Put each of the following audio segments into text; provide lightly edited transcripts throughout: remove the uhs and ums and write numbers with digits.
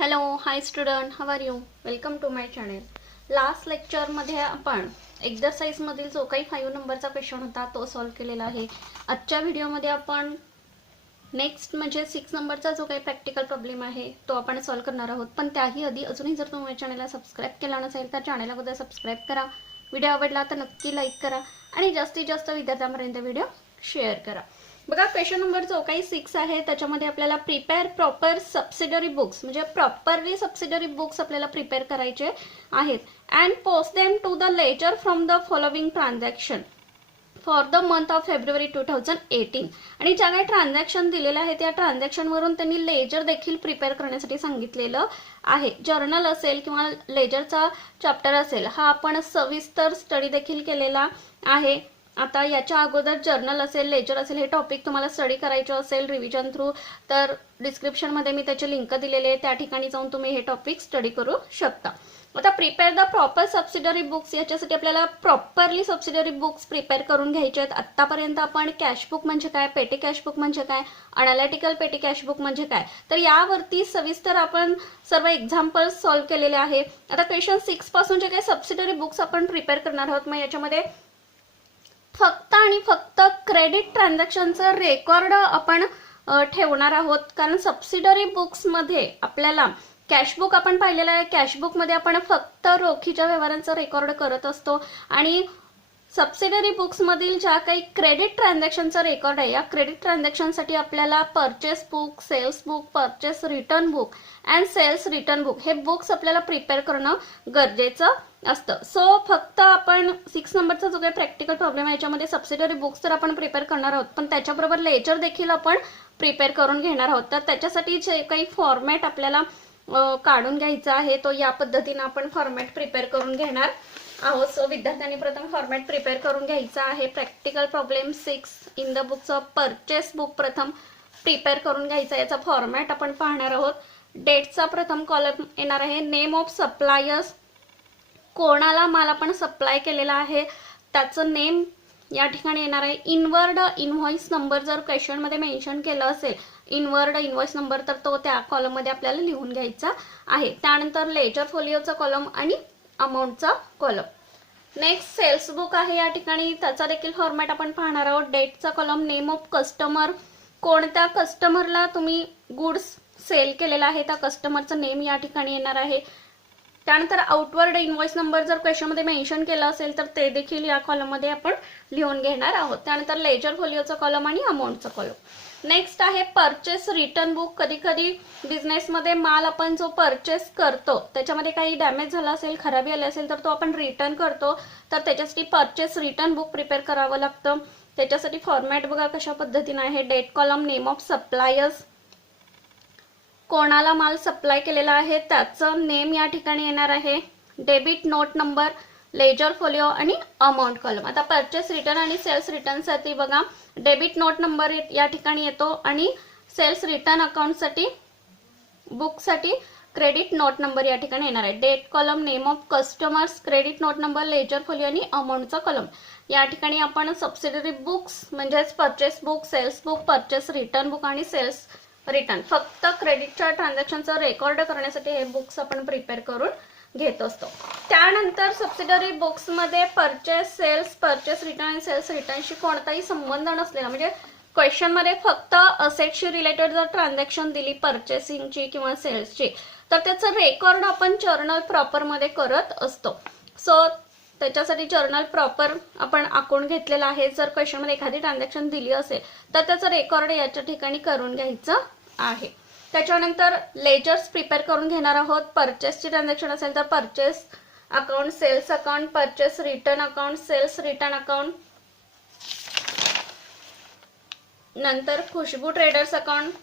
Hello hi student, how are you? Welcome to my channel. Last लेक्चरमध्ये आपण एक्झरसाइजमधील जो काही 5 नंबरचा क्वेश्चन होता तो सॉल्व्ह केलेला आहे. आजच्या व्हिडिओमध्ये आपण नेक्स्ट म्हणजे 6 नंबरचा जो काही प्रॅक्टिकल प्रॉब्लेम आहे तो आपण सॉल्व्ह करणार आहोत. पण त्याही आधी अजूनही जर तुम्ही चॅनलला सबस्क्राईब केला नसेल तर चॅनलला अगोदर सबस्क्राईब करा. व्हिडिओ आवडला तर नक्की लाईक करा आणि जास्तीत जास्त विद्यार्थ्यांपर्यंत व्हिडिओ शेअर करा. बघा, क्वेश्चन नंबर जो काही 6 आहे त्याच्यामध्ये आपल्याला प्रिपेअर प्रॉपर सबसिडरी बुक्स म्हणजे प्रॉपरली सबसिडरी बुक्स आपल्याला प्रिपेअर करायचे आहेत and post them to the ledger from the following transaction for the month of फेब्रुवारी 2018. आणि ज्या काही ट्रान्झॅक्शन दिलेले आहे त्या ट्रान्झॅक्शनवरून त्यांनी लेजर देखील प्रिपेअर करण्यासाठी सांगितलेलं आहे. जर्नल असेल किंवा लेजरचा चॅप्टर असेल हा आपण सविस्तर स्टडी देखील केलेला आहे. आता याच्या अगोदर जर्नल असेल, लेजर असेल, हे टॉपिक तुम्हाला स्टडी करायचं असेल रिव्हिजन थ्रू तर डिस्क्रिप्शनमध्ये मी त्याचे लिंक दिलेले आहे, त्या ठिकाणी जाऊन तुम्ही हे टॉपिक स्टडी करू शकता. आता prepare the proper subsidiary books, याच्यासाठी आपल्याला प्रॉपरली सबसिडरी बुक्स प्रिपेअर करून घ्यायचे आहेत. आतापर्यंत आपण कॅश बुक म्हणजे काय, पेटी कॅश बुक म्हणजे काय, अनालिटिकल पेटी कॅश बुक म्हणजे काय, तर यावरती सविस्तर आपण सर्व एक्झाम्पल्स सॉल्व्ह केलेले आहे. आता क्वेश्चन 6 पासून जे काही सबसिडरी बुक्स आपण प्रिपेअर करणार आहोत, मग याच्यामध्ये फक्त आणि फक्त क्रेडिट ट्रान्झॅक्शनचं रेकॉर्ड आपण ठेवणार आहोत. कारण सबसिडरी बुक्समध्ये आपल्याला कॅशबुक आपण पाहिलेलं आहे, कॅशबुकमध्ये आपण फक्त रोखीच्या व्यवहारांचा रेकॉर्ड करत असतो आणि सबसिडरी बुक्समधील ज्या काही क्रेडिट ट्रान्झॅक्शनचा रेकॉर्ड आहे या क्रेडिट ट्रान्झॅक्शनसाठी आपल्याला purchase book, sales book, purchase return book and sales return book हे बुक्स आपल्याला प्रिपेअर करणं गरजेचं असतं. सो फक्त आपण 6 नंबरचा जो काही प्रॅक्टिकल प्रॉब्लेम आहे याच्यामध्ये सबसिडरी बुक्स तर आपण प्रिपेअर करणार आहोत, पण त्याच्याबरोबर लेजर देखील आपण प्रिपेअर करून घेणार आहोत. तर त्याच्यासाठी जे काही फॉर्मॅट आपल्याला काढून घ्यायचा आहे तो या पद्धतीने आपण फॉर्मॅट प्रिपेअर करून घेणार आहोत. सो विद्यार्थ्यांनी प्रथम फॉर्मॅट प्रिपेअर करून घ्यायचा आहे. प्रॅक्टिकल प्रॉब्लेम 6 इन द बुकचं परचेस बुक प्रथम प्रिपेअर करून घ्यायचा, याचा फॉर्मॅट आपण पाहणार आहोत. डेटचा प्रथम कॉलम येणार आहे. नेम ऑफ सप्लायर्स, कोणाला माल आपण सप्लाय केलेला आहे त्याचं नेम या ठिकाणी येणार आहे. इनवर्ड इनव्हॉइस नंबर जर क्वेश्चनमध्ये मेन्शन केलं असेल इनवर्ड इनव्हॉइस नंबर तर तो त्या कॉलममध्ये आपल्याला लिहून घ्यायचा आहे. त्यानंतर लेजर फोलिओचा कॉलम आणि अमाऊंटचा कॉलम. नेक्स्ट सेल्स बुक आहे, या ठिकाणी त्याचा देखील फॉर्मॅट आपण पाहणार आहोत. डेटचा कॉलम, नेम ऑफ कस्टमर, कोणत्या कस्टमरला तुम्ही गुड्स सेल केलेला आहे त्या कस्टमरचं नेम या ठिकाणी येणार आहे. त्यानंतर आउटवर्ड इनव्हॉइस नंबर जर क्वेश्चनमध्ये मेन्शन केला असेल तर ते देखील या कॉलममध्ये आपण लिहून घेणार आहोत. त्यानंतर लेजर फोलिओचा कॉलम आणि अमाऊंटचा कॉलम. नेक्स्ट आहे परचेस रिटर्न बुक. कधी कधी बिझनेसमध्ये माल आपण जो परचेस करतो त्याच्यामध्ये काही डॅमेज झाला असेल, खराबी आली असेल तर तो आपण रिटर्न करतो, तर त्याच्यासाठी परचेस रिटर्न बुक प्रिपेअर करावं लागतं. त्याच्यासाठी फॉर्मॅट बघा कशा पद्धतीने आहे. Date column, name of suppliers, कोणाला माल सप्लाय केलेला आहे त्याचं नेम या ठिकाणी येणार आहे. Debit note number, ledger folio आणि अमाऊंट कॉलम. आता परचेस रिटर्न आणि सेल्स रिटर्नसाठी बघा डेबिट नोट नंबर या ठिकाणी येतो आणि सेल्स रिटर्न अकाउंटसाठी बुकसाठी क्रेडिट नोट नंबर या ठिकाणी येणार आहे. Date column, name of customers, credit note number, ledger folio आणि अमाऊंटचा कॉलम. या ठिकाणी आपण सबसिडरी बुक्स म्हणजेच purchase book, sales book, purchase return book आणि सेल्स रिटर्न फक्त क्रेडिटच्या ट्रान्झॅक्शनचा रेकॉर्ड करण्यासाठी हे बुक्स आपण प्रिपेअर करून घेत असतो. त्यानंतर सबसिडरी बुक्समध्ये परचेस, सेल्स, परचेस रिटर्न आणि सेल्स रिटर्नशी कोणताही संबंध नसलेला म्हणजे क्वेश्चनमध्ये फक्त असेटशी रिलेटेड जर ट्रान्झॅक्शन दिली परचेसिंगची किंवा सेल्सची तर त्याचं रेकॉर्ड आपण जर्नल प्रॉपरमध्ये करत असतो. सो त्याच्यासाठी जर्नल प्रॉपर आपण आखून घेतलेला आहे. जर क्वेश्चनमध्ये एखादी ट्रान्झॅक्शन दिली असेल तर त्याचं रेकॉर्ड याच्या ठिकाणी करून घ्यायचं आहे. त्याच्यानंतर लेजर्स प्रिपेअर करून घेणार आहोत. परचेसची ट्रान्झॅक्शन असेल तर purchase account, sales account, purchase return account, sales return account. नंतर Khushboo traders account,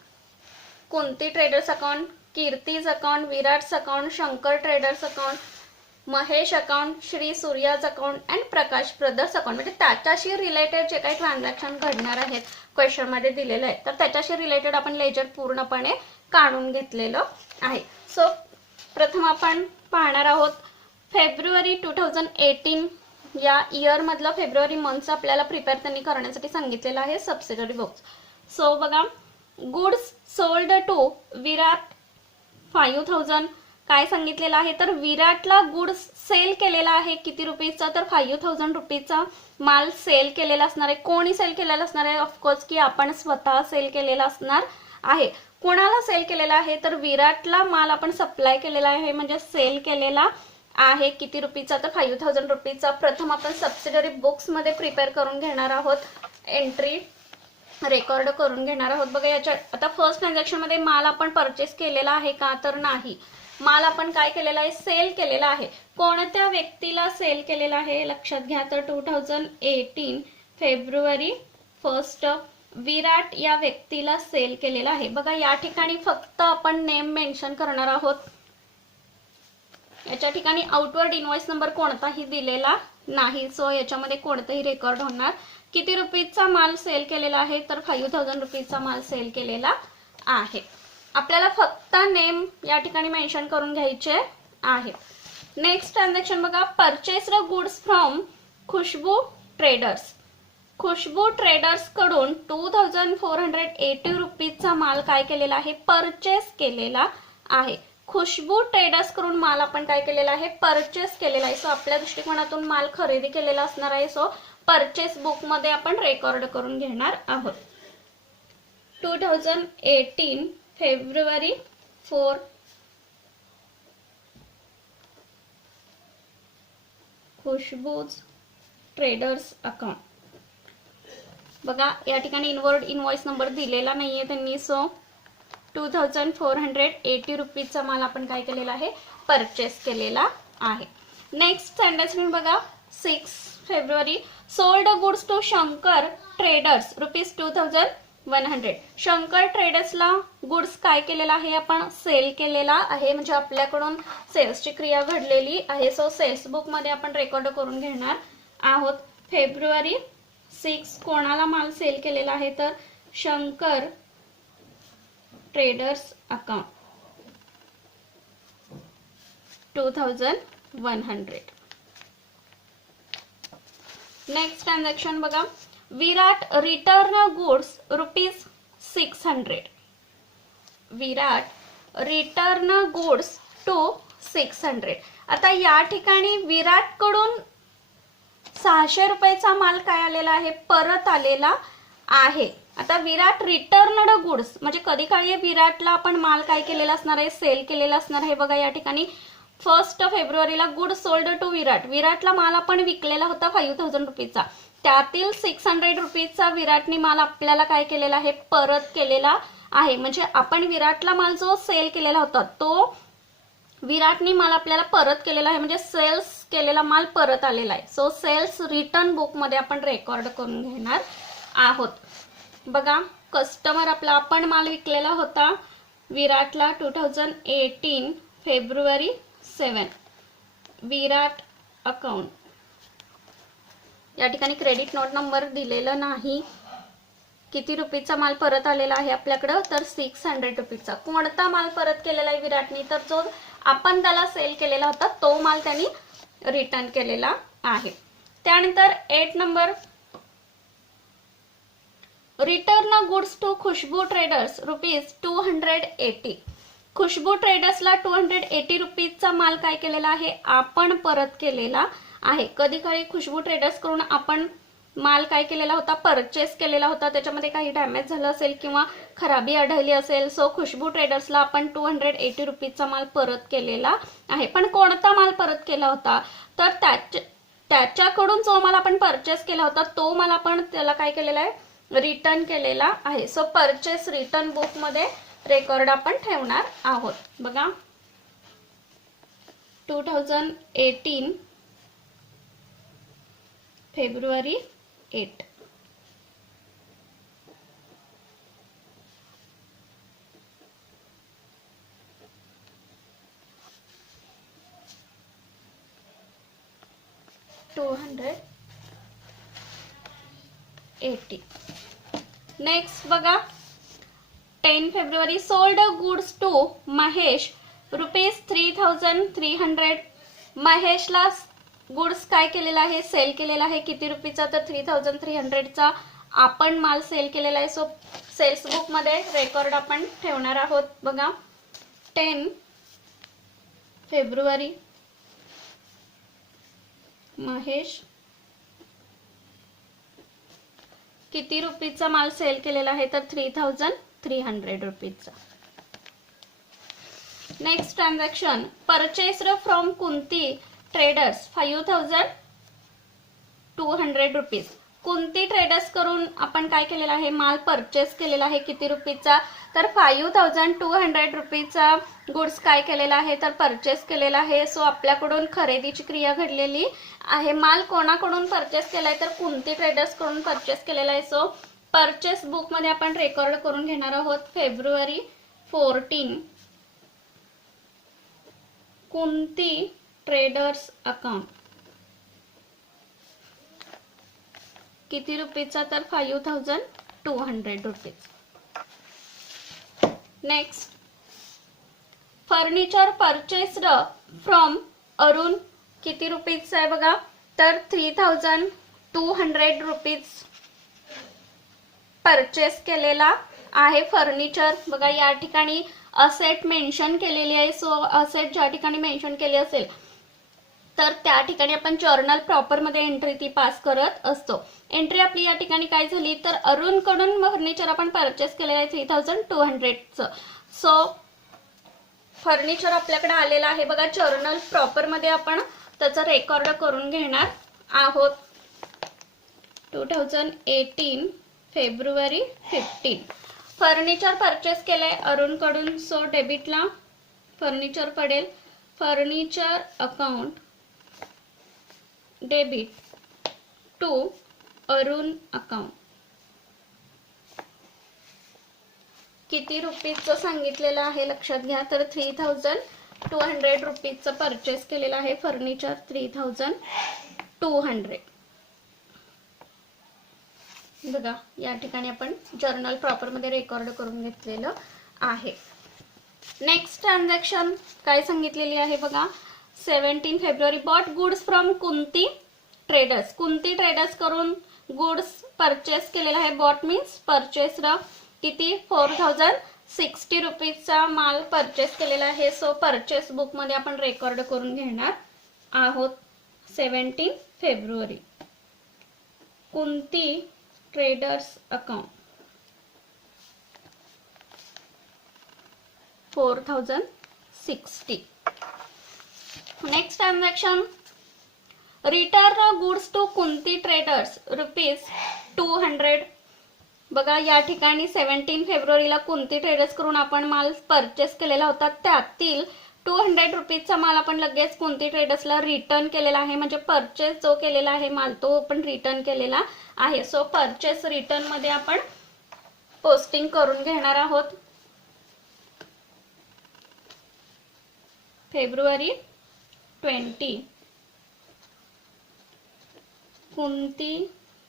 Kunti traders account, Kirti's account, Virat's account, Shankar traders account, Mahesh account, Shri Surya's account and Prakash brothers account. म्हणजे त्याच्याशी रिलेटेड जे काही ट्रान्झॅक्शन घडणार आहेत क्वेश्चनमध्ये दिलेलं आहे तर त्याच्याशी रिलेटेड आपण लेजर पूर्णपणे काढून घेतलेलं आहे. सो प्रथम आपण पाहणार आहोत फेब्रुवारी 2018 या इयर मधला फेब्रुवारी मंथचा आपल्याला प्रिपेअर त्यांनी करण्यासाठी सांगितलेलं आहे सबसिडरी बुक्स. सो बघा, गुड्स सोल्ड टू विराट 5000 काय सांगितलेलं आहे तर विराटला गुड्स सेल केलेला आहे किती रुपीजचा तर 5000 रुपीजचा माल सेल केलेला असणार आहे. कोणी सेल केलेला असणार आहे ऑफकोर्स की आपण स्वतः सेल केलेला असणार आहे. कोणाला सेल केलेला आहे तर विराटला माल आपण सप्लाय केलेला आहे म्हणजे सेल केलेला आहे किती रुपीचा तर 5000 रुपीचा. प्रथम आपण सबसिडरी बुक्स मध्ये प्रिपेअर करून घेणार आहोत, एंट्री रेकॉर्ड करून घेणार आहोत. बघा याच्या आता फर्स्ट ट्रान्झॅक्शन मध्ये माल आपण परचेस केलेला आहे का तर नाही. माल आपण काय केलेला आहे सेल केलेला आहे. कोणत्या व्यक्तीला सेल केलेला आहे लक्षात घ्या तर 2018 फेब्रुवारी 1 विराट या व्यक्तीला सेल केलेला आहे. बघा या ठिकाणी फक्त आपण नेम मेन्शन करणार आहोत. याच्या ठिकाणी आउटवर्ड इनवॉइस नंबर कोणताही दिलेला नाही सो याच्यामध्ये कोणताही रेकॉर्ड होणार. किती रुपीचा माल सेल केलेला आहे तर 5000 रुपीचा माल सेल केलेला आहे. आपल्याला फक्त नेम या ठिकाणी मेन्शन करून घ्यायचे आहे. नेक्स्ट ट्रान्झॅक्शन बघा purchased goods from Khushboo traders. Khushboo traders कडून 2480 रुपीचा माल काय केलेला आहे परचेस केलेला आहे. खुशबू ट्रेडर्स कडून माल आपण काय केलेला आहे परचेस केलेला आहे. सो आपल्या दृष्टिकोनातून माल खरेदी केलेला असणार आहे. सो परचेस बुक मध्ये आपण रेकॉर्ड करून घेणार आहोत. 2018 फेब्रुवारी 4 खुशबूज ट्रेडर्स अकाउंट. बघा या ठिकाणी इनवर्ड इनवॉइस नंबर दिलेला नाहीये त्यांनी. सो 2480 रुपीचा माल आपण काय केलेला आहे परचेस केलेला आहे. नेक्स्ट ट्रान्झॅक्शन बघा 6 February sold goods to Shankar traders ₹2100. Shankar ट्रेडर्सला गुड्स काय केलेला आहे आपण सेल केलेला आहे म्हणजे आपल्याकडून सेल्सची क्रिया घडलेली आहे. सो सेल्स बुक मध्ये आपण रेकॉर्ड करून घेणार आहोत. फेब्रुवारी 6 कोणाला माल सेल केलेला आहे तर Shankar traders account 2100. Next transaction बघा Virat return goods ₹600. Virat return goods to 600. आता या ठिकाणी विराट कडून 600 रुपयाचा माल काय आलेला आहे परत आलेला आहे. आता विराट रिटर्नड गुड्स म्हणजे कधी काळी विराटला आपण माल काय केलेला असणार आहे सेल केलेला असणार आहे. बघा या ठिकाणी 1 फेब्रुवारीला गुड सोल्ड टू विराट. विराटला माल आपण विकलेला होता 5000 रुपीचा. त्यातील 600 रुपीचा विराटने माल आपल्याला काय केलेला आहे परत केलेला आहे. म्हणजे आपण विराटला माल जो सेल केलेला होता तो विराटने माल आपल्याला परत केलेला आहे म्हणजे सेल्स केलेला माल परत आलेला आहे. सो सेल्स रिटर्न बुक मध्ये आपण रेकॉर्ड करून घेणार आहोत. बघा कस्टमर आपला आपण माल विकलेला होता विराटला 2018 फेब्रुवारी 7 विराट अकाउंट. या ठिकाणी क्रेडिट नोट नंबर दिलेला नाही. किती रुपीचा माल परत आलेला आहे आपल्याकडे तर 600 रुपीचा. कोणता माल परत केलेला आहे विराटने तर जो आपण त्याला सेल केलेला होता तो माल त्यांनी रिटर्न केलेला आहे. त्यानंतर 8 number return goods to Khushboo traders ₹280. Khushboo ट्रेडर्सला 280 रुपीचा माल काय केलेला आहे आपण परत केलेला आहे. कधी काळी खुशबू ट्रेडर्स कडून आपण माल काय केलेला होता परचेस केलेला होता त्याच्यामध्ये काही डॅमेज झालं असेल किंवा खराबी आढळली असेल. सो खुशबू ट्रेडर्सला आपण 280 रुपीचा माल परत केलेला आहे. पण कोणता माल परत केला होता तर त्याच्याकडून जो माल आपण परचेस केला होता तो माल आपण त्याला काय केलेला आहे रिटर्न केलेला आहे. सो परचेस रिटर्न बुक मध्ये रेकॉर्ड आपण ठेवणार आहोत. बघा 2018 फेब्रुवारी 8 280. नेक्स्ट बघा 10 फेब्रुवारी सोल्ड गुड्स टू महेश ₹3300. महेशला गुड्स काय केलेला आहे सेल केलेला आहे किती रुपीचा तर 3300 चा आपण माल सेल केलेला आहे. सो सेल्स बुक मध्ये रेकॉर्ड आपण ठेवणार आहोत. बघा 10 फेब्रुवारी महेश किती रुपीचा माल सेल केलेला आहे तर 3300 रुपीचा. Next transaction purchased from Kunti traders 5200 rupees. Kunti traders करून आपण काय केलेला आहे माल परचेस केलेला आहे किती रुपीचा तर 5200 रुपीचा गुड्स काय केलेला आहे तर परचेस केलेला आहे. सो आपल्याकडून खरेदीची क्रिया घडलेली आहे. माल कोणाकडून परचेस केलाय तर कुंती ट्रेडर्स कडून परचेस केलेला आहे. सो परचेस बुक मध्ये आपण रेकॉर्ड करून घेणार आहोत फेब्रुवारी 14 कुंती ट्रेडर्स अकाउंट किती रुपीचा तर 5200 rupees. Next furniture purchased from Arun किती रुपीजचा आहे बघा तर 3200 रुपीज परचेस केलेला आहे फर्निचर. बघा या ठिकाणी असेट मेन्शन केलेली आहे. सो असेट ज्या ठिकाणी मेन्शन केले असेल तर त्या ठिकाणी आपण जर्नल प्रॉपर मध्ये एंट्री ती पास करत असतो. एंट्री आपली या ठिकाणी काय झाली तर अरुण कडून फर्निचर आपण परचेस केलेलं आहे 3200 चं. सो फर्निचर आपल्याकडे आलेलं आहे बघा. जर्नल प्रॉपर मध्ये आपण त्याचा रेकॉर्ड करून घेणार आहोत. 2018 फेब्रुवारी 15 फर्निचर परचेस केलंय अरुण कडून. सो डेबिटला फर्निचर पडेल. Furniture account debit to Arun account किती रुपीजचं सांगितलेलं आहे लक्षात घ्या तर 3200 रुपीजचं परचेस केलेलं आहे फर्निचर 3200. बघा या ठिकाणी आपण जर्नल प्रॉपर मध्ये रेकॉर्ड करून घेतलेलं आहे. नेक्स्ट ट्रान्झॅक्शन काय सांगितलेली आहे बघा 17 फेब्रुवारी bought goods from Kunti traders. Kunti traders करून गुड्स परचेस केलेला आहे. बॉट मीन्स परचेस्ड किती 4060 रुपीजचा माल परचेस केलेला आहे. सो परचेस बुक मध्ये आपण रेकॉर्ड करून घेणार आहोत 17 फेब्रुवारी Kunti traders account 4060. Next transaction return goods to Kunti traders ₹200. बघा या ठिकाणी 17 फेब्रुवारीला कुंती ट्रेडर्स करून आपण माल परचेस केलेला होता. त्यातील 200 रुपीजचा माल आपण लगेच कुंती ट्रेडर्सला रिटर्न केलेला आहे. म्हणजे परचेस जो केलेला आहे माल तो आपण रिटर्न केलेला आहे. सो परचेस रिटर्न मध्ये आपण पोस्टिंग करून घेणार आहोत फेब्रुवारी 20 Kunti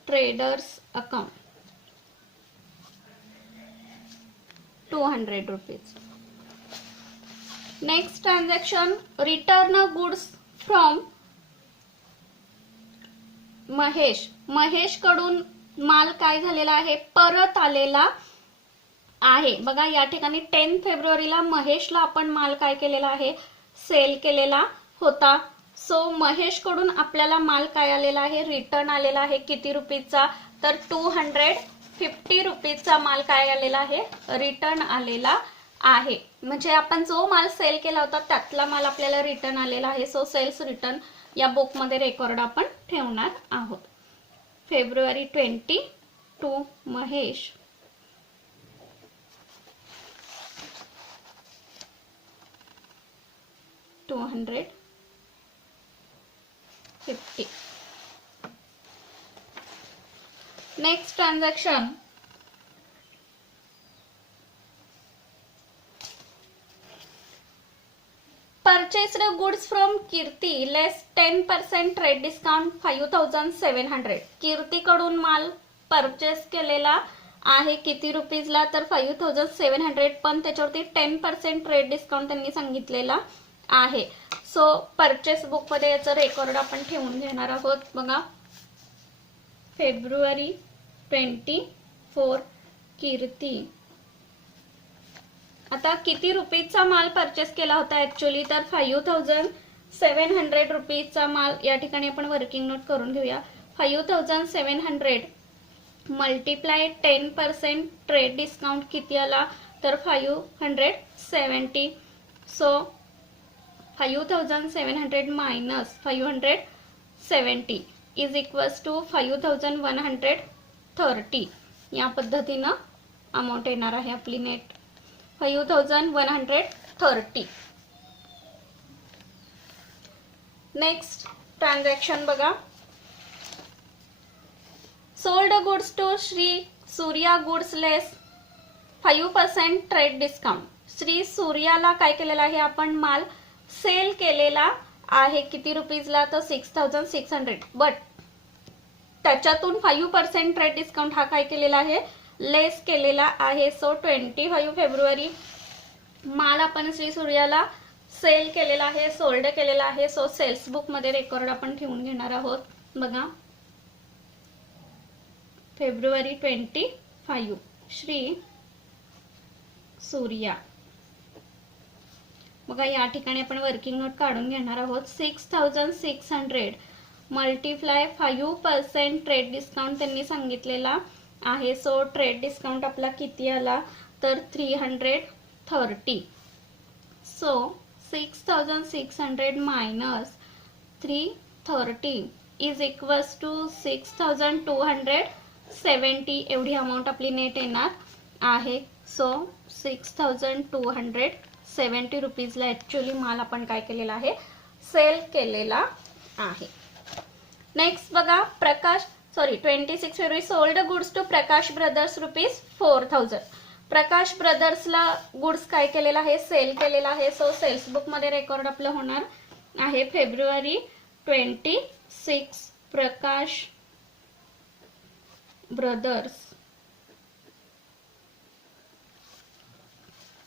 traders account 200 rupees. Next transaction return goods from Mahesh. Mahesh कडून माल काय झालेला आहे परत आलेला आहे. बघा या ठिकाणी 10 फेब्रुवारीला महेशला आपण माल काय केलेला आहे सेल केलेला होता. सो महेश कडून आपल्याला माल काय आलेला आहे रिटर्न आलेला आहे. किती रुपीचा तर 250 रुपीजचा माल काय आलेला आहे रिटर्न आलेला आहे. म्हणजे आपण जो माल सेल केला होता त्यातला माल आपल्याला रिटर्न आलेला आहे. सो सेल्स रिटर्न या बुक मध्ये रेकॉर्ड आपण ठेवणार आहोत फेब्रुवारी 20 to Mahesh 250. Next transaction purchased goods from Kirti less 10% trade discount 5700. Kirti कडून माल परचेस केलेला आहे किती रुपीजला तर 5700 पण त्याच्यावरती 10% ट्रेड डिस्काउंट त्यांनी सांगितलेला आहे. सो परचेस बुक मध्ये याचं रेकॉर्ड आपण ठेवून घेणार आहोत. बघा फेब्रुवारी 24 कीर्ती आता किती रुपीजचा माल परचेस केला होता ऍक्च्युली, तर 5700 रुपीजचा माल या ठिकाणी आपण वर्किंग नोट करून घेऊया. 5700 मल्टिप्लाय 10% ट्रेड डिस्काउंट किती आला, तर 570. So 5700 minus 570 is equals to 5130. या पद्धतीनं अमाऊंट येणार आहे आपली नेट 5130. नेक्स्ट ट्रान्झॅक्शन बघा. Sold goods to Shri Surya goods less 5% trade discount. Shri सूर्याला काय केलेला आहे आपण, माल सेल केलेला आहे किती रुपीजला, तर 6600. बट त्याच्यातून 5% ट्रेड डिस्काउंट हा काय केलेला आहे, लेस केलेला आहे. सो 25 फेब्रुवारी माल आपण श्री सूर्याला सेल केलेला आहे, सोल्ड केलेला आहे. सो सेल्स बुक मध्ये रेकॉर्ड आपण ठेवून घेणार आहोत. बघा फेब्रुवारी 25 श्री सूर्या. बघा या ठिकाणी आपण वर्किंग नोट काढून घेणार आहोत. 6600 मल्टिप्लाय 5% ट्रेड डिस्काउंट त्यांनी सांगितलेला आहे. सो ट्रेड डिस्काउंट आपला किती आला, तर 330. So 6600 minus 330 is equals to 6270. एवढी अमाऊंट आपली नेट येणार आहे. सो 6270 रुपीजला ऍक्च्युअली माल आपण काय केलेला आहे, सेल केलेला आहे. नेक्स्ट बघा 26 February sold goods to Prakash brothers ₹4000. Prakash ब्रदर्सला गुड्स काय केलेला आहे, सेल केलेला आहे. सो सेल्स बुक मध्ये रेकॉर्ड आपलं होणार आहे फेब्रुवारी 26 प्रकाश ब्रदर्स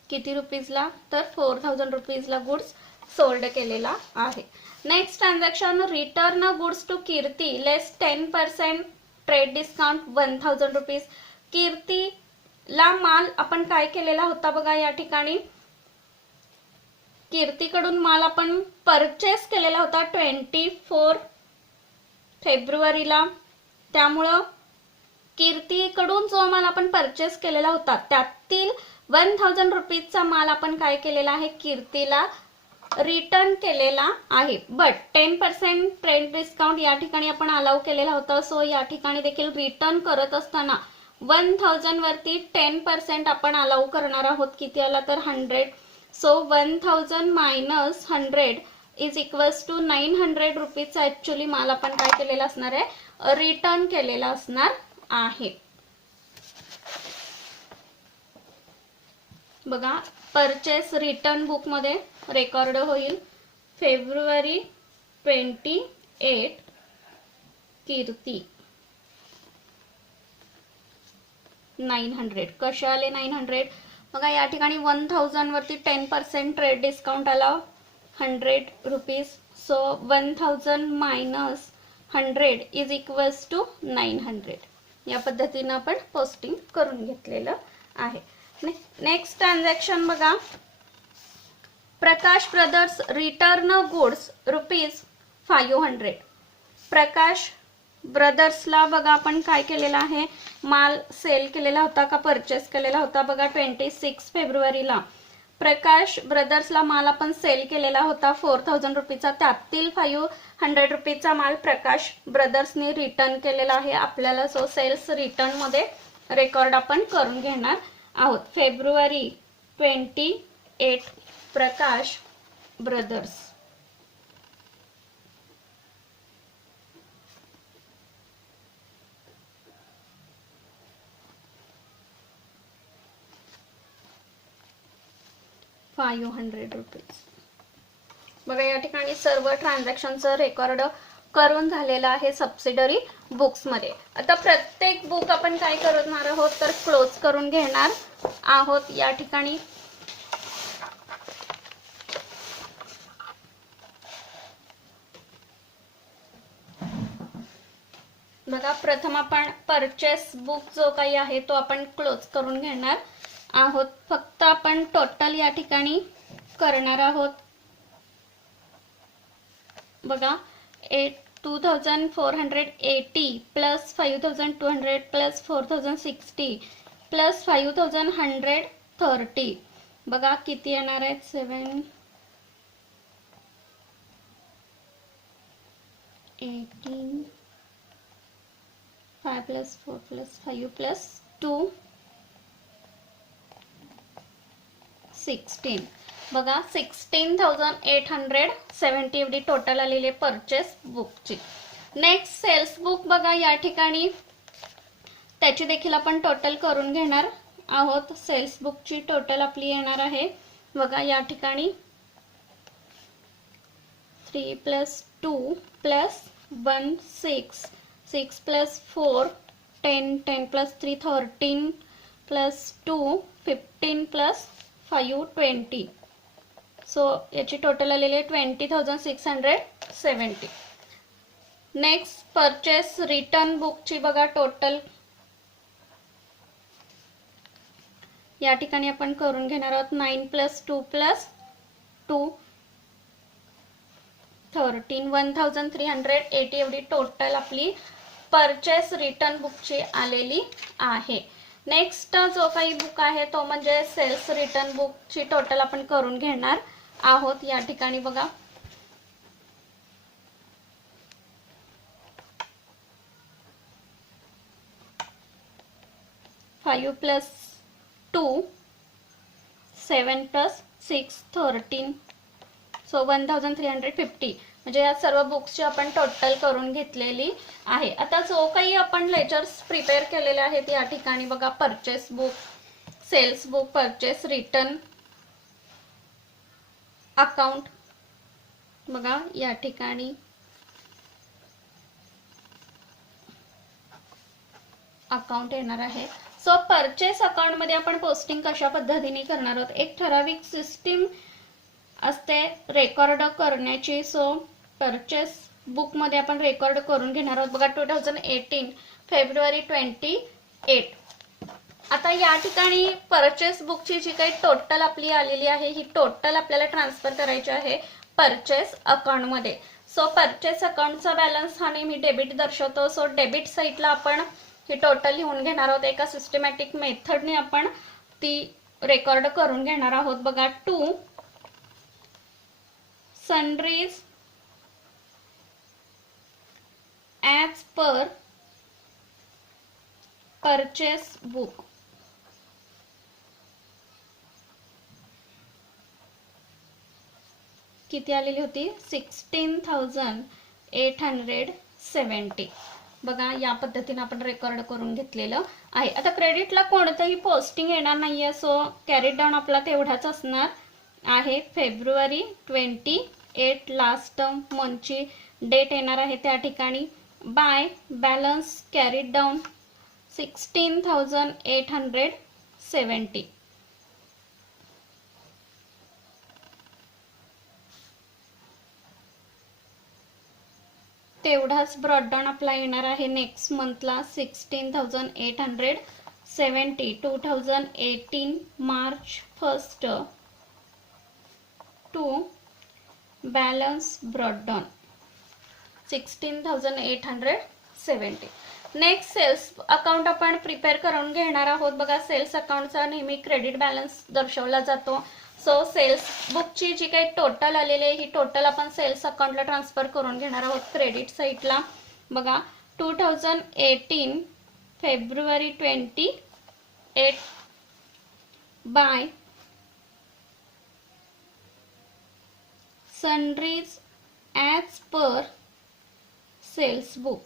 किती रुपीजला, तर 4000 रुपीजला गुड्स सोल्ड केलेला आहे. Next transaction return goods to Kirti less 10% trade discount 1000 rupees. कीर्तीला माल आपण काय केलेला होता, बघा या ठिकाणी कीर्तीकडून माल आपण परचेस केलेला होता 24 फेब्रुवारीला. त्यामुळं कीर्तीकडून जो माल आपण परचेस केलेला होता त्यातील 1000 रुपीजचा माल आपण काय केलेला आहे, कीर्तीला रिटर्न केलेला आहे. बट 10% ट्रेड डिस्काउंट या ठिकाणी आपण अलाउ केलेला होता. सो या ठिकाणी देखील रिटर्न करत असताना 1000 वरती 10% आपण अलाउ करणार आहोत. किती आला, तर 100. So 1000 minus 100 is equals to 900 रुपीजचा ऍक्च्युअली माल आपण काय केलेला असणार आहे, रिटर्न केलेला असणार आहे. बघा परचेस रिटर्न बुक मध्ये रेकॉर्ड होईल फेब्रुवारी 28 कीर्ती 900. कसे आले 900, बघा या ठिकाणी 1000 वरती 10% ट्रेड डिस्काउंट आला 100 rupees. So 1000 minus 100 is equals to 900. या पद्धतीने आपण पोस्टिंग करून घेतलेलं आहे. नेक्स्ट ट्रान्झॅक्शन बघा प्रकाश ब्रदर्स रिटर्न गुड्स ₹500. प्रकाश ब्रदर्सला बघा आपण काय केलेला आहे, माल सेल केलेला होता का परचेस केलेला होता. बघा 26 फेब्रुवारीला प्रकाश ब्रदर्सला माल आपण सेल केलेला होता 4000 रुपीचा. त्यातील 500 रुपीचा माल प्रकाश ब्रदर्सने रिटर्न केलेला आहे आपल्याला. सो सेल्स रिटर्न मध्ये रेकॉर्ड आपण करून घेणार आहोत. फेब्रुवारी 28 प्रकाश ब्रदर्स ₹500. बघा या ठिकाणी सर्व ट्रान्झॅक्शनचं रेकॉर्ड करून झालेलं आहे सबसिडरी बुक्स मध्ये. आता प्रत्येक बुक आपण काय करणार आहोत, तर क्लोज करून घेणार आहोत. या ठिकाणी बघा प्रथम आपण परचेस बुक जो काही आहे तो आपण क्लोज करून घेणार आहोत. फक्त आपण टोटल या ठिकाणी करणार आहोत. बघा 2480 प्लस 5200 प्लस 4060 प्लस 5130. बघा किती येणार आहेत. 7 18 5 प्लस 4 प्लस 5 प्लस 2 16. बघा 16,870 एवढी टोटल आलेली परचेस बुकची. नेक्स्ट सेल्स बुक बघा या ठिकाणी त्याची देखील आपण टोटल करून घेणार आहोत. सेल्स बुकची टोटल आपली येणार आहे. बघा या ठिकाणी 3 plus 2 plus 1 6 6 plus 4 10 10 plus 3 13 plus 2 15 plus 5 20. So याची टोटल आलेली आहे 20,670. नेक्स्ट परचेस रिटर्न बुकची बघा टोटल या ठिकाणी आपण करून घेणार आहोत. 9 प्लस 2 प्लस 2 13 1380 एवढी टोटल आपली परचेस रिटर्न बुकची आलेली आहे. नेक्स्ट जो काही बुक आहे तो म्हणजे सेल्स रिटर्न बुकची टोटल आपण करून घेणार आहोत. या ठिकाणी बघा 5 प्लस 2 7 प्लस 6 13. सो 1350 म्हणजे या सर्व बुक्सची आपण टोटल करून घेतलेली आहे. आता जो काही आपण लेजर्स प्रिपेअर केलेले आहेत या ठिकाणी बघा purchase book, sales book, purchase return, account. बघा या ठिकाणी अकाउंट येणार आहे. सो परचेस अकाउंट मध्ये आपण पोस्टिंग कशा पद्धतीने करणार आहोत. एक ठराविक सिस्टीम असते रेकॉर्ड करण्याची. सो परचेस बुक मध्ये आपण रेकॉर्ड करून घेणार आहोत. बघा 2018 फेब्रुवारी 28. आता या ठिकाणी परचेस बुकची जी काही टोटल आपली आलेली आहे ही टोटल आपल्याला ट्रान्सफर करायची आहे परचेस अकाउंट मध्ये. सो परचेस अकाउंटचा बॅलन्स हा नेहमी डेबिट दर्शवतो. सो डेबिट साईडला आपण ही टोटल लिहून घेणार आहोत. एका सिस्टमॅटिक मेथडने आपण ती रेकॉर्ड करून घेणार आहोत. बघा 2 sundries as per purchase book. किती आलेली होती 16,870. बघा या पद्धतीने आपण रेकॉर्ड करून घेतलेलं आहे. आता क्रेडिटला कोणतंही पोस्टिंग येणार नाहीये. सो कॅरी डाऊन आपला तेवढाच असणार आहे. फेब्रुवारी 28 लास्ट मंथची डेट येणार आहे. त्या ठिकाणी बाय बॅलन्स कॅरीड डाऊन 16,870. तेवढाच ब्रॉडडाऊन आपला येणार आहे नेक्स्ट मंथला 16,870. 2018 March 1 to balance brought down 16,870. Next sales account आपण प्रिपेअर करून घेणार आहोत. बघा सेल्स अकाउंटचा नेहमी क्रेडिट बॅलन्स दर्शवला जातो. सो सेल्स बुकची जी काही टोटल आलेली आहे ही टोटल आपण सेल्स अकाउंटला ट्रान्सफर करून घेणार आहोत क्रेडिट साईडला. बघा 2018 फेब्रुवारी 28 by sundries as per sales book.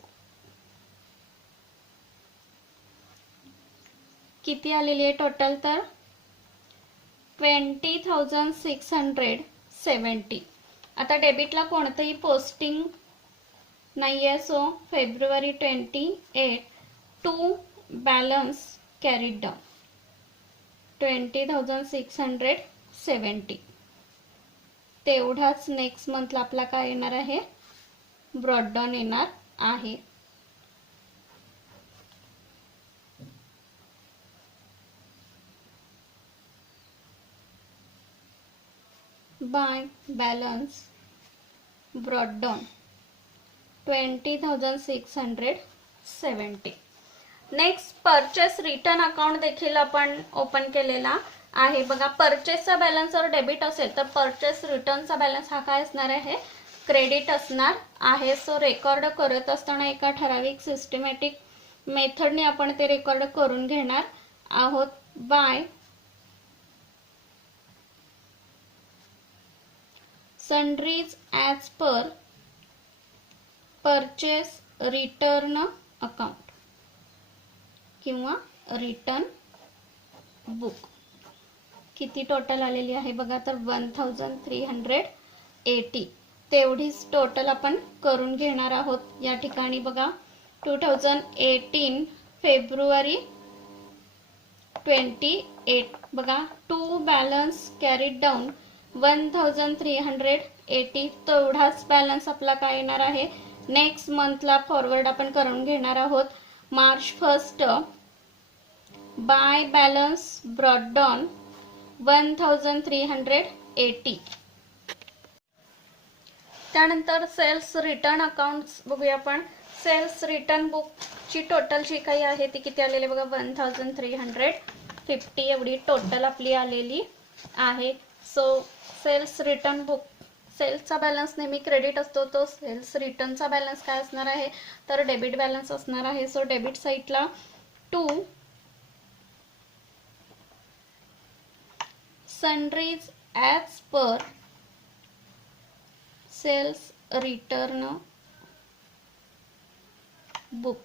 किती आलेली आहे टोटल तर 20,670. आता डेबिटला कोणतंही पोस्टिंग नाहीये. सो फेब्रुवारी 28 टू बॅलन्स कॅरीड डाऊन 20,670. तेवढाच नेक्स्ट मंथला आपला काय येणार आहे ब्रॉडडाऊन येणार आहे. By balance brought down 20,670. Next purchase return account देखील आपण ओपन केलेला आहे बघा. परचेसचा बॅलन्स जर डेबिट असेल तर परचेस रिटर्नचा बॅलन्स हा काय असणार आहे, क्रेडिट असणार आहे. सो रेकॉर्ड करत असताना एका ठराविक सिस्टमॅटिक मेथडने आपण ते रेकॉर्ड करून घेणार आहोत. By sundries as per purchase return account किंवा रिटर्न बुक. किती टोटल आलेली आहे बघा, तर 1380. तेवढीच टोटल आपण करून घेणार आहोत या ठिकाणी बघा. 2018 फेब्रुवारी 28 बघा. To balance carried down 1380. तेवढाच बॅलन्स आपला काय येणार आहे, नेक्स्ट मंथला फॉरवर्ड आपण करून घेणार आहोत. March 1 by balance brought down 1380. त्यानंतर सेल्स रिटर्न अकाउंट्स बघूया आपण. सेल्स रिटर्न बुकची टोटल जी काही आहे ती किती आलेली बघा, 1350 एवढी टोटल आपली आलेली आहे. सो सेल्स रिटर्न बुक, सेल्सचा बॅलन्स नेहमी क्रेडिट असतो, तो सेल्स रिटर्नचा बॅलन्स काय असणार आहे, तर डेबिट बॅलन्स असणार आहे. सो डेबिट साईडला 2 sundries as per sales return book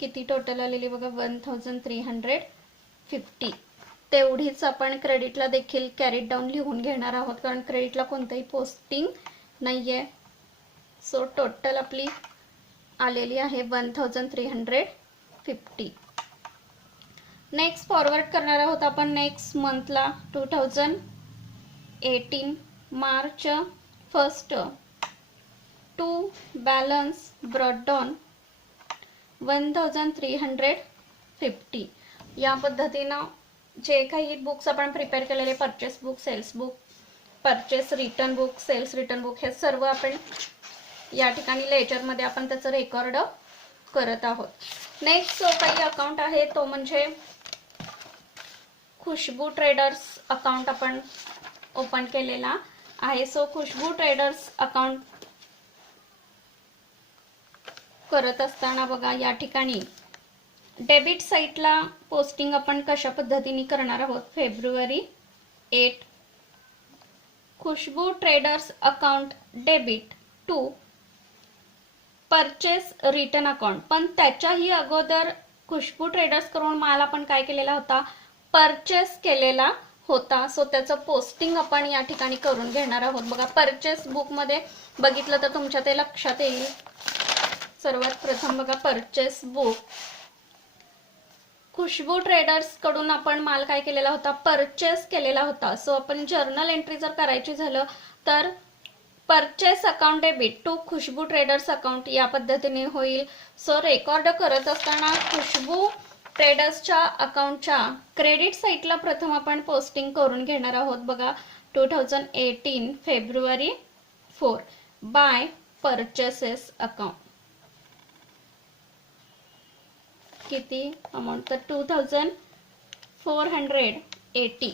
किती टोटल आलेली बघा, 1350. तेवढीच आपण क्रेडिटला देखील कॅरीड डाऊन लिहून घेणार आहोत, कारण क्रेडिटला कोणतंही पोस्टिंग नाही आहे. सो टोटल आपली आलेली आहे 1350. नेक्स्ट फॉरवर्ड करणार आहोत आपण नेक्स्ट मंथला 2018 March 1 to balance brought down 1350. या पद्धतीनं जे काही बुक्स आपण प्रिपेअर केलेले, purchase book, sales book, purchase return book, sales return book, हे सर्व आपण या ठिकाणी लेजरमध्ये आपण त्याचं रेकॉर्ड करत आहोत. नेक्स्ट जो काही अकाउंट आहे तो म्हणजे खुशबू ट्रेडर्स अकाउंट आपण ओपन केलेला आहे. सो खुशबू ट्रेडर्स अकाउंट करत असताना बघा या ठिकाणी डेबिट साईटला पोस्टिंग आपण कशा पद्धतीने करणार आहोत. फेब्रुवारी 8 Khushboo traders account debit to purchase return account. पण त्याच्याही अगोदर खुशबू ट्रेडर्स करून माल आपण काय केलेला होता, परचेस केलेला होता. सो त्याचं पोस्टिंग आपण या ठिकाणी करून घेणार आहोत बघा. परचेस बुक मध्ये बघितलं तर तुमच्या ते लक्षात येईल. सर्वात प्रथम बघा, परचेस बुक खुशबू ट्रेडर्स कडून आपण माल काय केलेला होता, परचेस केलेला होता. सो आपण जर्नल एंट्री जर करायची झालं तर purchase account debit to Khushboo traders account या पद्धतीने होईल. सो रेकॉर्ड करत असताना खुशबू ट्रेडर्सच्या अकाउंटच्या क्रेडिट साईटला प्रथम आपण पोस्टिंग करून घेणार आहोत बघा. 2018 फेब्रुवारी 4 बाय परचेसेस अकाउंट. किती अमाऊंट, तर 2480.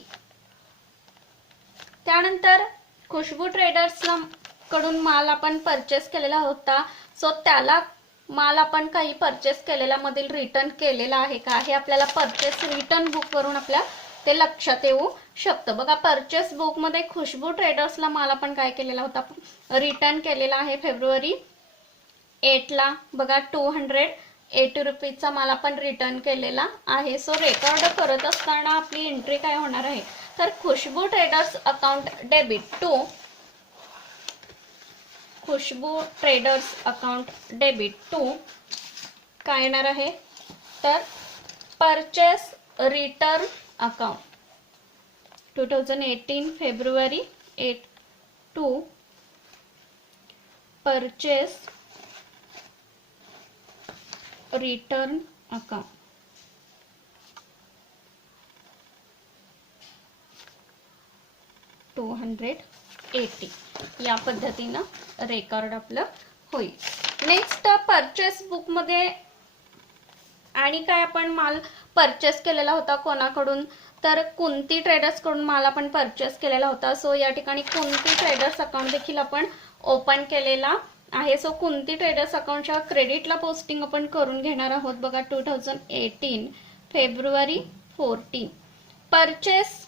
त्यानंतर खुशबू ट्रेडर्सला कडून माल आपण परचेस केलेला होता. सो त्याला माल आपण काही परचेस केलेला मधील रिटर्न केलेला आहे का, हे आपल्याला परचेस रिटर्न बुक वरून आपल्या ते लक्षात येऊ शकतं बघा. परचेस बुक मध्ये खुशबू ट्रेडर्सला माल आपण काय केलेला होता, रिटर्न केलेला आहे फेब्रुवारी 8 ला बघा. 280 रुपीजचा माल आपण रिटर्न केलेला आहे. सो रेकॉर्ड करत असताना आपली एंट्री काय होणार आहे, तर Khushboo traders account debit to Khushboo traders account debit to काय येणार आहे, तर परचेस रिटर्न अकाउंट 2018 फेब्रुवारी 8 टू परचेस रिटर्न अकाउंट. 280 या पद्धतीनं रेकॉर्ड आपलं होईल. नेक्स्ट परचेस बुक मध्ये आणि काय आपण माल परचेस केलेला होता कोणाकडून, तर कुंती ट्रेडर्स कडून माल आपण परचेस केलेला होता. सो या ठिकाणी कुंती ट्रेडर्स अकाउंट देखील आपण ओपन केलेला आहे. सो कुंती ट्रेडर्स अकाउंटच्या क्रेडिटला पोस्टिंग आपण करून घेणार आहोत बघा. 2018 फेब्रुवारी 14 परचेस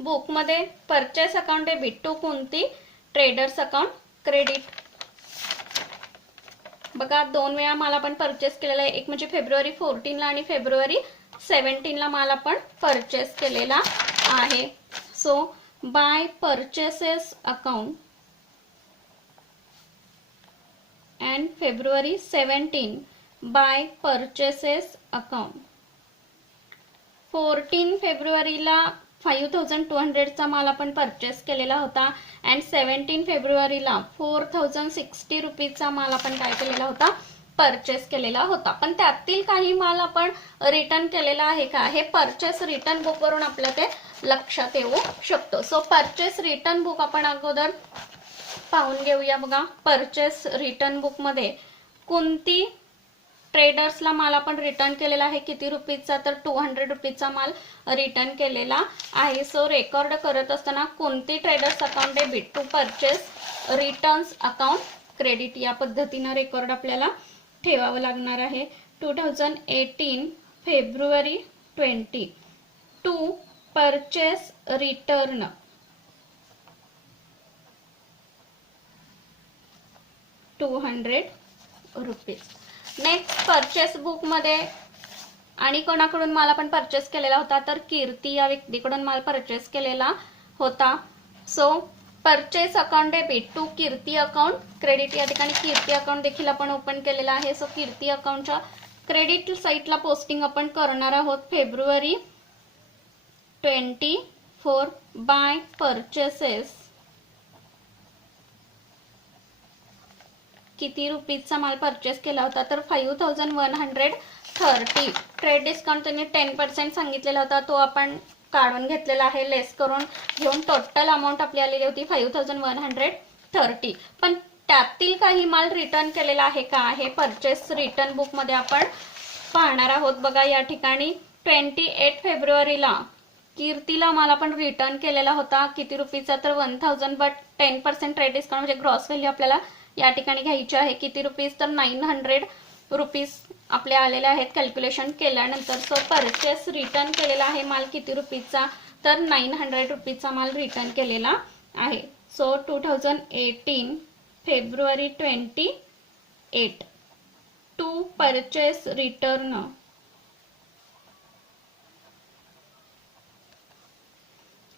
बुक मध्ये purchase account debit to Kunti traders account credit. बघा 2 वेळा माल आपण परचेस केलेला आहे. एक म्हणजे फेब्रुवारी 14 ला आणि फेब्रुवारी 17 ला माल आपण परचेस केलेला आहे. So by purchases account and February 17 by purchases account. 14 फेब्रुवारीला 5200 चा माल आपण परचेस केलेला होता and 17 फेब्रुवारीला 4060 रुपीचा माल आपण काय केलेला होता, परचेस केलेला होता. पण त्यातील काही माल आपण रिटर्न केलेला आहे का, हे परचेस रिटर्न बुक वरून आपल्या ते लक्षात येऊ शकतो. सो परचेस रिटर्न बुक आपण अगोदर पाहून घेऊया बघा. परचेस रिटर्न बुक मध्ये कुंती ट्रेडर्सला माल आपण रिटर्न केलेला आहे. किती रुपीचा, तर 200 रुपीचा माल रिटर्न केलेला आहे. सो रेकॉर्ड करत असताना Kunti traders account debit to purchase returns account credit या पद्धतीनं रेकॉर्ड आपल्याला ठेवावं लागणार आहे. 2018 फेब्रुवारी 20 to purchase return ₹200. Next purchase book मध्ये आणि कोणाकडून माल आपण परचेस केलेला होता, तर कीर्ती या व्यक्तीकडून माल परचेस केलेला होता. So purchase account debit to Kirti account credit. या ठिकाणी कीर्ती अकाउंट देखील आपण ओपन केलेला आहे. सो कीर्ती अकाउंटच्या क्रेडिट साईटला पोस्टिंग आपण करणार आहोत फेब्रुवारी 24 बाय परचेसेस. किती रुपीचा माल परचेस केला होता, तर 5130. ट्रेड डिस्काउंट त्यांनी 10% सांगितलेला होता, तो आपण काढून घेतलेला आहे. लेस करून घेऊन टोटल अमाऊंट आपली आलेली होती 5130. पण त्यातील काही माल रिटर्न केलेला आहे का, हे परचेस रिटर्न बुक मध्ये आपण पाहणार आहोत बघा. या ठिकाणी 28 फेब्रुवारीला कीर्तीला माल आपण रिटर्न केलेला होता. किती रुपीचा, तर 1000. बट 10% ट्रेड डिस्काउंट म्हणजे ग्रॉस व्हॅल्यू आपल्याला या ठिकाणी घ्यायची आहे. किती रुपीज, तर 900 रुपीज आपले आलेले आहेत कॅल्क्युलेशन केल्यानंतर. सो परचेस रिटर्न केलेला आहे माल किती रुपीचा, तर 900 रुपीचा माल रिटर्न केलेला आहे. सो 2018 फेब्रुवारी 28 to purchase return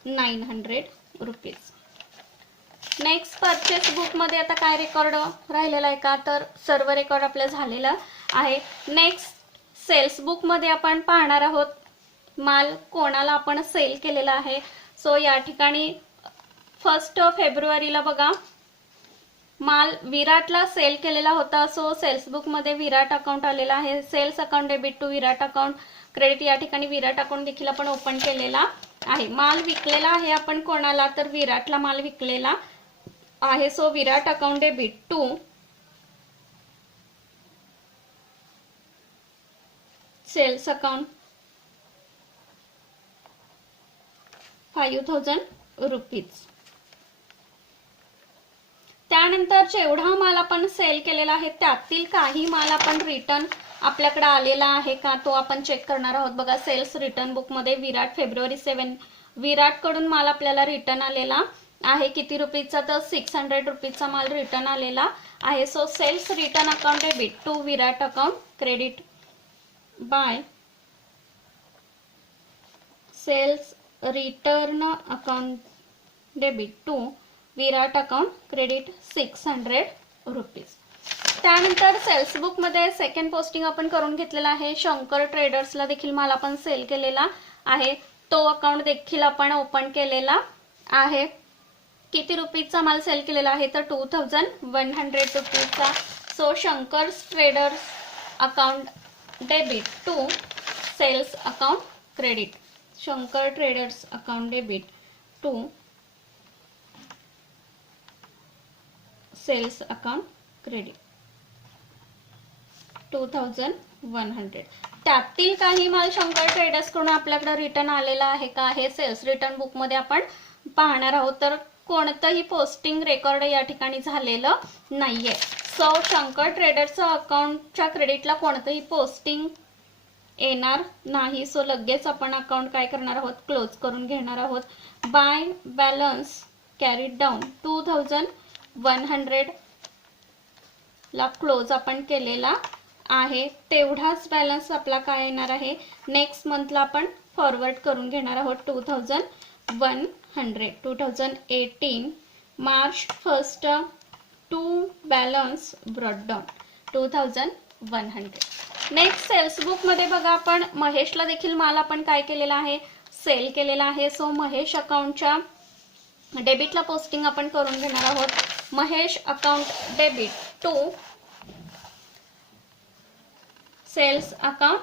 ₹900. Next purchase book मध्ये आता काय रेकॉर्ड राहिलेला आहे का, तर सर्व रेकॉर्ड आपलं झालेलं आहे. नेक्स्ट सेल्स बुक मध्ये आपण पाहणार आहोत माल कोणाला आपण सेल केलेला आहे. सो या ठिकाणी 1 फेब्रुवारीला बघा माल विराटला सेल केलेला होता. सो सेल्स बुक मध्ये विराट अकाउंट आलेला आहे. Sales account debit to Virat account credit. या ठिकाणी विराट अकाउंट देखील आपण ओपन केलेला आहे. माल विकलेला आहे आपण कोणाला, तर विराटला माल विकलेला आहे. So Virat account debit to sales account 5000 rupees. त्यानंतर जेवढा माल आपण सेल केलेला आहे त्यातील काही माल आपण रिटर्न आपल्याकडे आलेला आहे का, तो आपण चेक करणार आहोत बघा. सेल्स रिटर्न बुक मध्ये विराट फेब्रुवारी 7 विराट कडून माल आपल्याला रिटर्न आलेला आहे. किती रुपीचा, तर 600 रुपीचा माल रिटर्न आलेला आहे. So sales return account debit to Virat account credit by sales return account debit to Virat account credit 600 rupees. त्यानंतर सेल्स बुक मध्ये सेकंड पोस्टिंग आपण करून घेतलेला आहे. शंकर ट्रेडर्सला देखील माल आपण सेल केलेला आहे. तो अकाउंट देखील आपण ओपन केलेला आहे. किती रुपीचा माल सेल केलेला आहे, तर 2100 रुपीचा. So Shankar traders account debit to sales account credit. Shankar traders account debit to sales account credit 2100. त्यातील काही माल शंकर ट्रेडर्स कडून आपल्याकडे रिटर्न आलेला आहे का हे सेल्स रिटर्न बुक मध्ये आपण पाहणार आहोत. तर कोणतंही पोस्टिंग रेकॉर्ड या ठिकाणी झालेलं नाहीये. सो शंकर ट्रेडर्सच्या अकाउंटच्या क्रेडिटला कोणतंही पोस्टिंग येणार नाही. सो लगेच आपण अकाउंट काय करणार आहोत, क्लोज करून घेणार आहोत. बाय बॅलन्स कॅरीड डाऊन 2100 ला क्लोज आपण केलेला आहे. तेवढाच बॅलन्स आपला काय येणार आहे, नेक्स्ट मंथला आपण फॉरवर्ड करून घेणार आहोत 2100. 2018 March 1 to balance brought down 2100. Next sales book मध्ये बघा आपण महेशला देखील माल आपण काय केलेला आहे, सेल केलेला आहे. सो महेश अकाउंटच्या डेबिटला पोस्टिंग आपण करून घेणार आहोत. Mahesh account debit to sales account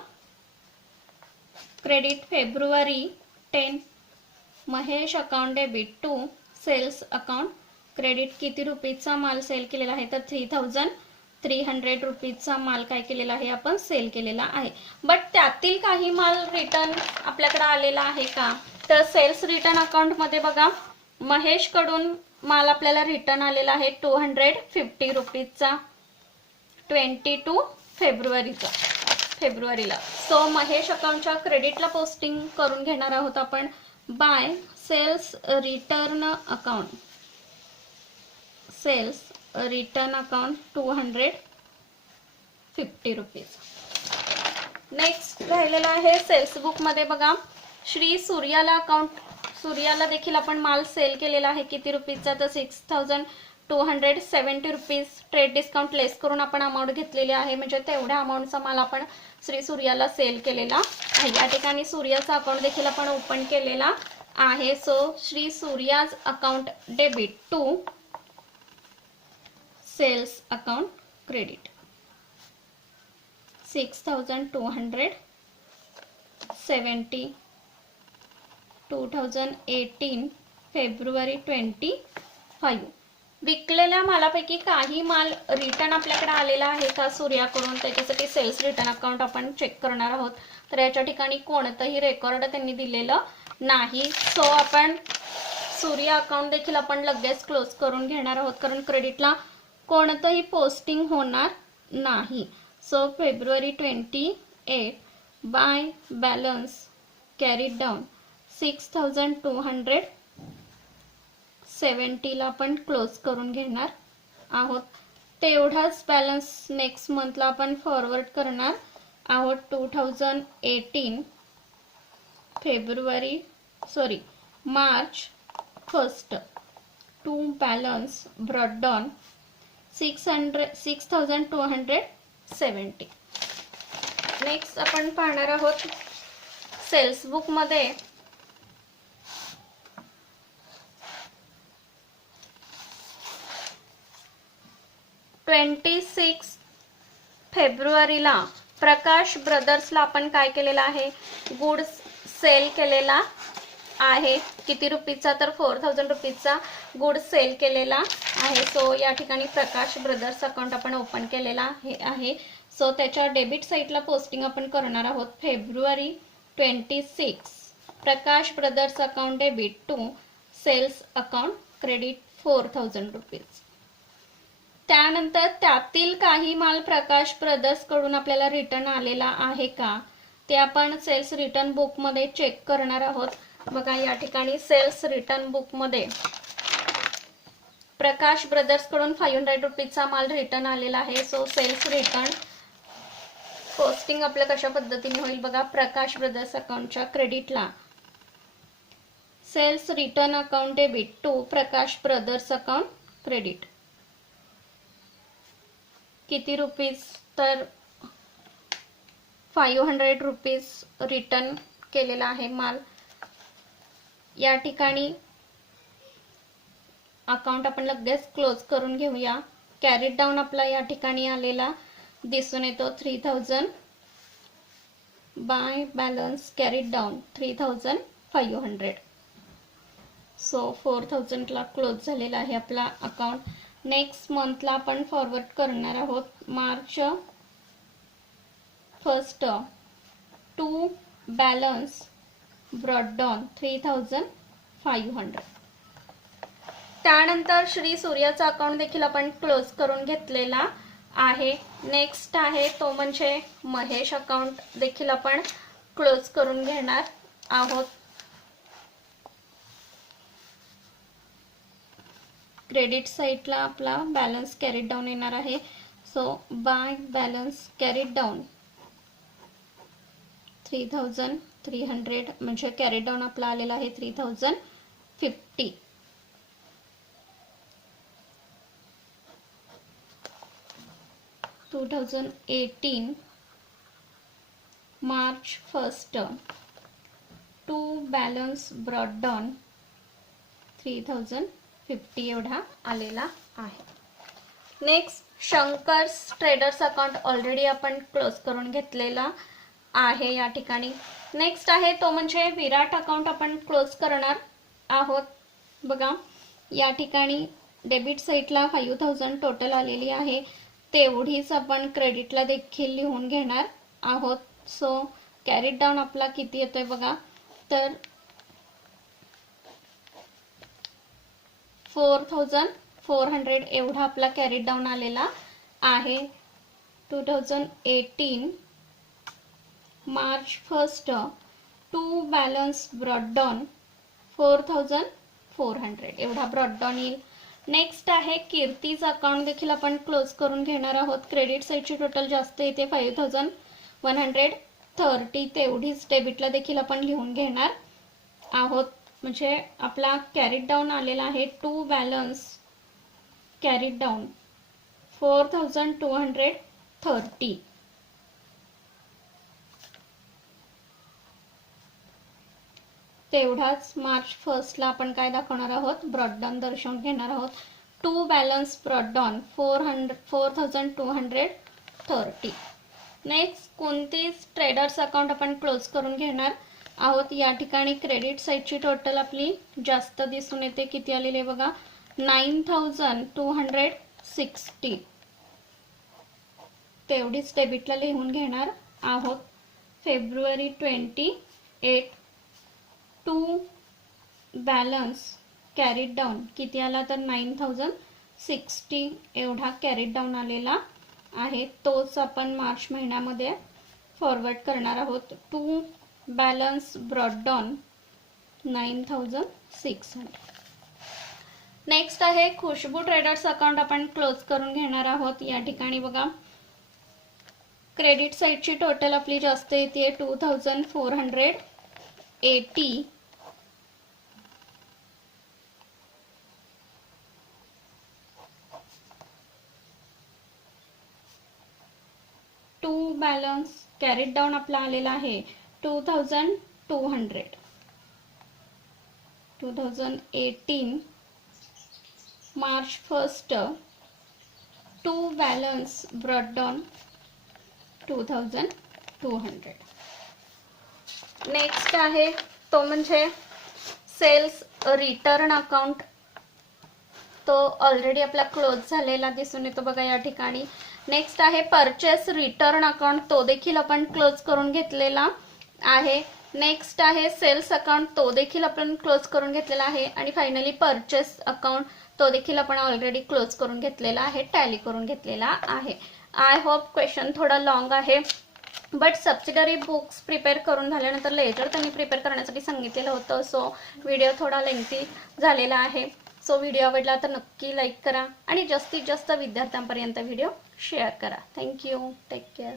credit फेब्रुवारी 10. Mahesh account debit to sales account credit किती रुपीचा माल सेल केलेला आहे, तर 3300 रुपीचा माल काय केलेला आहे, आपण सेल केलेला आहे. बट त्यातील काही माल रिटर्न आपल्याकडे आलेला आहे का, तर सेल्स रिटर्न अकाउंट मध्ये बघा महेश कडून माल आपल्याला रिटर्न आलेला आहे 250 रुपीचा 22 फेब्रुवारीला. सो महेश अकाउंटच्या क्रेडिटला पोस्टिंग करून घेणार आहोत आपण. Bye sales return account 250 rupees. Next राहिलेला आहे सेल्स बुक मध्ये बघा श्री सूर्याला अकाउंट, सूर्याला देखील आपण माल सेल केलेला आहे किती रुपीचा, तर 6270 रुपीज. ट्रेड डिस्काउंट लेस करून आपण अमाऊंट घेतलेली आहे, म्हणजे तेवढ्या अमाऊंटचा माल आपण श्री सूर्याला सेल केलेला आहे. या ठिकाणी सूर्याचा अकाउंट देखील आपण ओपन केलेला आहे. So Shri Surya's account debit to sales account credit 6270 2018 February 25. विकलेल्या मालापैकी काही माल रिटर्न आपल्याकडे आलेला आहे का सूर्याकडून, त्याच्यासाठी सेल्स रिटर्न अकाउंट आपण चेक करणार आहोत. तर याच्या ठिकाणी कोणतंही रेकॉर्ड त्यांनी दिलेलं नाही. सो आपण सूर्य अकाउंट देखील आपण लगेच क्लोज करून घेणार आहोत, कारण क्रेडिटला कोणतंही पोस्टिंग होणार नाही. सो फेब्रुवारी 28 बाय बॅलन्स कॅरीड डाऊन 6270 ला आपण क्लोज करून घेणार आहोत. तेवढाच बॅलन्स नेक्स्ट मंथला आपण फॉरवर्ड करणार आहोत 2018 March 1 to balance brought down 6270. Next आपण पाहणार आहोत सेल्स बुक मध्ये फेब्रुवारीला प्रकाश ब्रदर्सला आपण काय केलेला आहे, गुड्स सेल केलेला आहे. किती रुपीचा, तर 4000 रुपीचा गुड्स सेल केलेला आहे. सो या ठिकाणी प्रकाश ब्रदर्स अकाउंट आपण ओपन केलेला आहे. सो त्याच्या डेबिट साईटला पोस्टिंग आपण करणार आहोत फेब्रुवारी 26 Prakash brothers account debit to sales account credit 4000 rupees. त्यानंतर त्यातील काही माल प्रकाश ब्रदर्स कडून आपल्याला रिटर्न आलेला आहे का, ते आपण सेल्स रिटर्न बुक मध्ये चेक करणार आहोत. बघा या ठिकाणी सेल्स रिटर्न बुक मध्ये प्रकाश ब्रदर्स कडून 500 रुपीचा माल रिटर्न आलेला आहे. सो सेल्स रिटर्न पोस्टिंग आपलं कशा पद्धतीने होईल बघा. प्रकाश ब्रदर्स अकाउंटच्या क्रेडिटला sales return account debit to Prakash brothers account credit किती रुपीज, तर 500 रुपीज रिटर्न केलेला आहे माल. या ठिकाणी अकाउंट आपण लगेच क्लोज करून घेऊया. कॅरीड डाऊन आपला या ठिकाणी आलेला दिसून येतो 3000 by balance carried down 3500. So 4000 ला क्लोज झालेला आहे आपला अकाउंट. नेक्स्ट मंथला आपण फॉरवर्ड करणार आहोत March 1 to balance brought down 3500. त्यानंतर श्री सूर्याचा अकाउंट देखील आपण क्लोज करून घेतलेला आहे. नेक्स्ट आहे तो म्हणजे महेश अकाउंट देखील आपण क्लोज करून घेणार आहोत. क्रेडिट साइडला आपला बॅलन्स कॅरीड डाऊन येणार आहे. So by balance carried down 3300 म्हणजे कॅरीड डाऊन आपला आलेला आहे 3050. March 1 to balance brought down 3050 एवढा आलेला आहे. Next Shankars traders account already आपण क्लोज करून घेतलेला आहे या ठिकाणी. नेक्स्ट आहे तो म्हणजे विराट अकाउंट आपण क्लोज करणार आहोत. बघा या ठिकाणी डेबिट साइडला 5000 टोटल आलेली आहे, तेवढीच आपण क्रेडिटला देखील लिहून घेणार आहोत. सो कॅरीड डाऊन आपला किती येतोय बघा, तर 4400 एवढा आपला कॅरीड डाऊन आलेला आहे. 2018 March 1 to balance brought down 4400 एवढा ब्रॉड डाऊन येईल. नेक्स्ट आहे कीर्तीचा अकाउंट देखील आपण क्लोज करून घेणार आहोत. क्रेडिट साइडची टोटल जास्त येते 5130, तेवढीच डेबिटला देखील आपण लिहून घेणार आहोत. म्हणजे आपला कॅरीड डाऊन आलेला आहे टू बॅलन्स कॅरीड डाऊन 4230. तेवढाच मार्च 1 ला आपण काय दाखवणार आहोत, ब्रॉडडाऊन दर्शवून घेणार आहोत. To balance brought down 4230. नेक्स्ट कोणतीच ट्रेडर्स अकाउंट आपण क्लोज करून घेणार आहोत. या ठिकाणी क्रेडिट साइडची टोटल आपली जास्त दिसून येते. किती आलेली आहे बघा, 9260. तेवढीच डेबिटला लिहून घेणार आहोत. February 28 to balance carried down किती आला, तर 9060 एवढा कॅरीड डाऊन आलेला आहे. तोच आपण मार्च महिन्यामध्ये फॉरवर्ड करणार आहोत. To balance ब्रॉडडाऊन 9600. नेक्स्ट आहे खुशबू ट्रेडर्स अकाउंट आपण क्लोज करून घेणार आहोत. या ठिकाणी बघा क्रेडिट साइडची टोटल आपली जास्त येते 2480. टू बॅलन्स कॅरीड डाऊन आपला आलेला आहे 2200. 2018 मार्च 1 टू बॅलन्स ब्रॉडडाऊन 2200. नेक्स्ट आहे तो म्हणजे सेल्स रिटर्न अकाउंट. तो ऑलरेडी आपला क्लोज झालेला दिसून येतो बघा या ठिकाणी. नेक्स्ट आहे परचेस रिटर्न अकाउंट, तो देखील आपण क्लोज करून घेतलेला आहे. नेक्स्ट आहे सेल्स अकाउंट, तो देखील आपण क्लोज करून घेतलेला आहे. आणि फायनली परचेस अकाउंट, तो देखील आपण ऑलरेडी क्लोज करून घेतलेला आहे, टॅली करून घेतलेला आहे. आय होप क्वेश्चन थोडा लॉंग आहे, बट सबसिडरी बुक्स प्रिपेअर करून झाल्यानंतर लेजर त्यांनी प्रिपेअर करण्यासाठी सांगितलेलं होतं. सो व्हिडिओ थोडा लेंथी झालेला आहे. सो व्हिडिओ आवडला तर नक्की लाईक करा आणि जास्तीत जास्त विद्यार्थ्यांपर्यंत व्हिडिओ शेअर करा. थँक्यू. Take care.